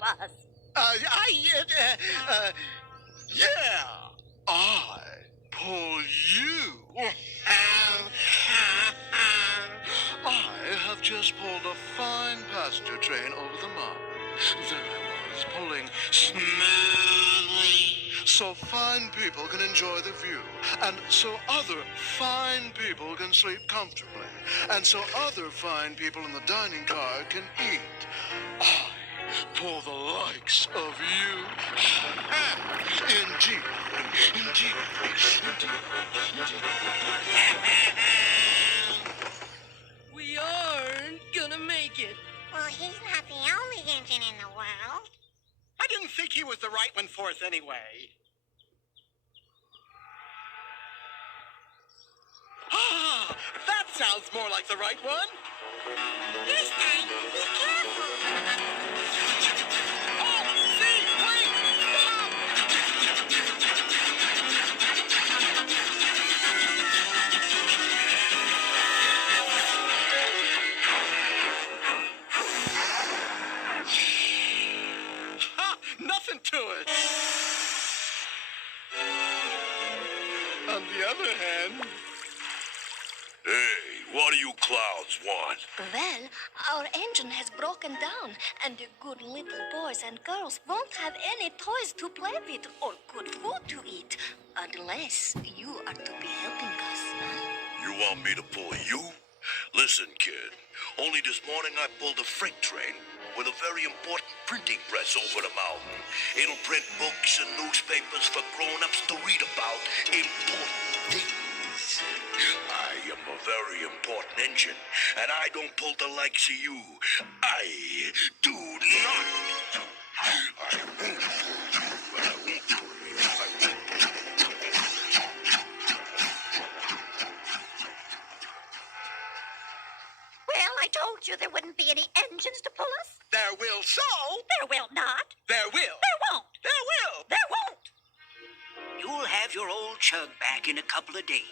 help us. Yeah, I pull you. I have just pulled a fine passenger train over the mountain. There I was, pulling smoothly, so fine people can enjoy the view, and so other fine people can sleep comfortably, and so other fine people in the dining car can eat. I pull the likes of you. Indeed, indeed, indeed. We aren't gonna make it. Well, he's not the only engine in the world. I didn't think he was the right one for us anyway. Ah, that sounds more like the right one. This time, be careful. Oh, see, wait, stop! Ha, nothing to it. On the other hand, Hey, what do you clowns want? Well, our engine has broken down, and the good little boys and girls won't have any toys to play with or good food to eat, unless you are to be helping us, huh? You want me to pull you? Listen, kid, only this morning I pulled a freight train with a very important printing press over the mountain. It'll print books and newspapers for grown-ups to read about important things. I am a very important engine, and I don't pull the likes of you. I do not. I won't pull you. I won't pull you. I won't pull you. Well, I told you there wouldn't be any engines to pull us. there will so. There will not. There will. There won't. There will. There won't. You'll have your old chug back in a couple of days.